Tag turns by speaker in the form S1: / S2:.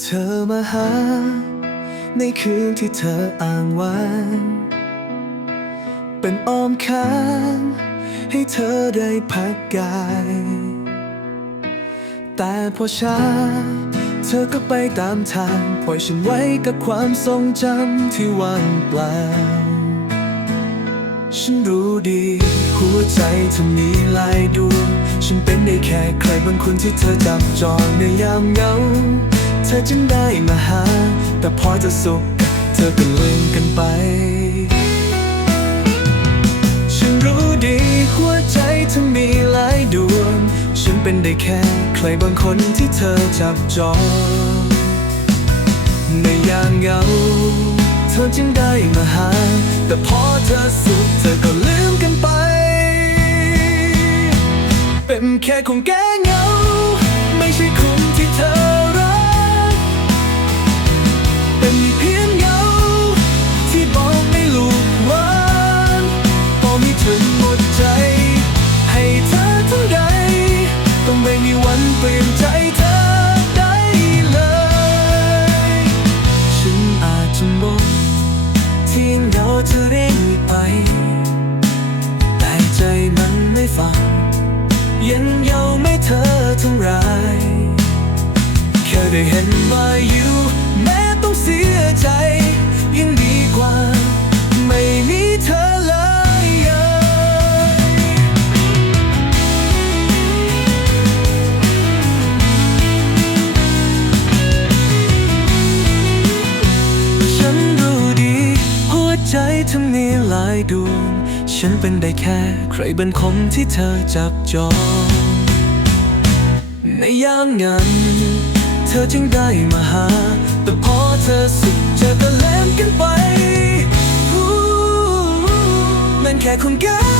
S1: ธอมาหา ในคืนที่เธออ้างว้างเป็นอ้อมค้างให้เธอได้พักกาย แต่พอช้า เธอก็ไปตามทางปล่อยฉันไว้กับความทรงจำที่ว่างเปล่า ฉันรู้ดี หัวใจเธอมีหลายดวง ฉันเป็นได้แค่ใครบางคนที่เธอจับจองในยามเหงา เธอจึงได้มาหา แต่พอจะสุข เธอก็ลืมกันไป ฉันรู้ดีหัวใจเธอมีหลายดวง ฉันเป็นได้แค่ใครบางคนที่เธอจับจอง ในยามเหงา เธอจึงได้มาหา แต่พอเธอสุข เธอก็ลืมกันไป เป็นแค่ของแก้เหงา เป็นเพียงเงาที่บอกไม่ลูกหวานบอกไม่ถึงหมดใจ ให้เธอเท่าใดต้องไม่มีวันเปลี่ยนใจเธอได้เลย ฉันอาจจะหมดที่เหงาเธอเร่งไปแต่ใจมันไม่ฟังยังเยาไม่เธอทำร้ายแค่ได้เห็นว่าอยู่แม้ เสียใจยังดีกว่า ไม่มีเธอเลยฉันรู้ดี หัวใจเธอมีหลายดวง ฉันเป็นได้แค่ ใครเป็นคนที่เธอจับจองในยามนั้น เธอจึงได้มาหา เธอสุขเธอก็เล่มกันไปอู้มันแค่คนแก่